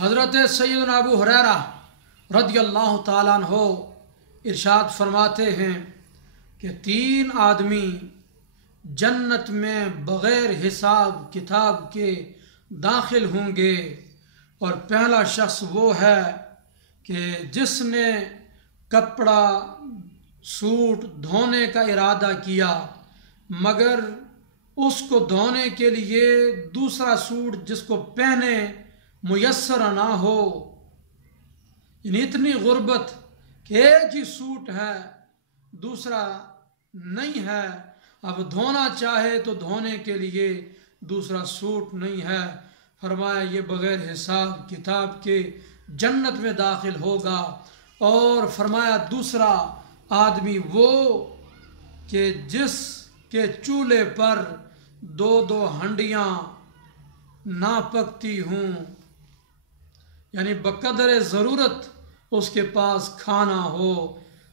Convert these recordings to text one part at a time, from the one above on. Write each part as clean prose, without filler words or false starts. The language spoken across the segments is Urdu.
حضرت سیدنا ابو ہریرہ رضی اللہ تعالیٰ عنہ ارشاد فرماتے ہیں کہ 3 آدمی جنت میں بغیر حساب کتاب کے داخل ہوں گے، اور پہلا شخص وہ ہے کہ جس نے کپڑا سوٹ دھونے کا ارادہ کیا مگر اس کو دھونے کے لیے دوسرا سوٹ جس کو پہنے میسر نہ ہو، یعنی اتنی غربت کہ ایک ہی سوٹ ہے دوسرا نہیں ہے، اب دھونا چاہے تو دھونے کے لیے دوسرا سوٹ نہیں ہے، فرمایا یہ بغیر حساب کتاب کے جنت میں داخل ہوگا۔ اور فرمایا دوسرا آدمی وہ کہ جس کے چولہے پر 2 ہنڈیاں نہ پکتی ہوں، یعنی بقدر ضرورت اس کے پاس کھانا ہو،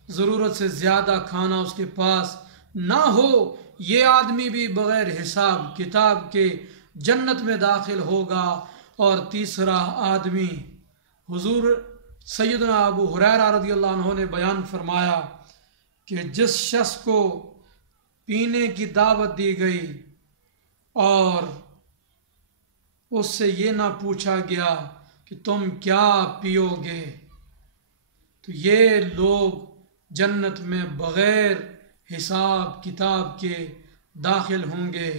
ضرورت سے زیادہ کھانا اس کے پاس نہ ہو، یہ آدمی بھی بغیر حساب کتاب کے جنت میں داخل ہوگا۔ اور تیسرا آدمی حضور سیدنا ابو ہریرہ رضی اللہ عنہ نے بیان فرمایا کہ جس شخص کو پینے کی دعوت دی گئی اور اس سے یہ نہ پوچھا گیا کہ تم کیا پیو گے، تو یہ لوگ جنت میں بغیر حساب کتاب کے داخل ہوں گے۔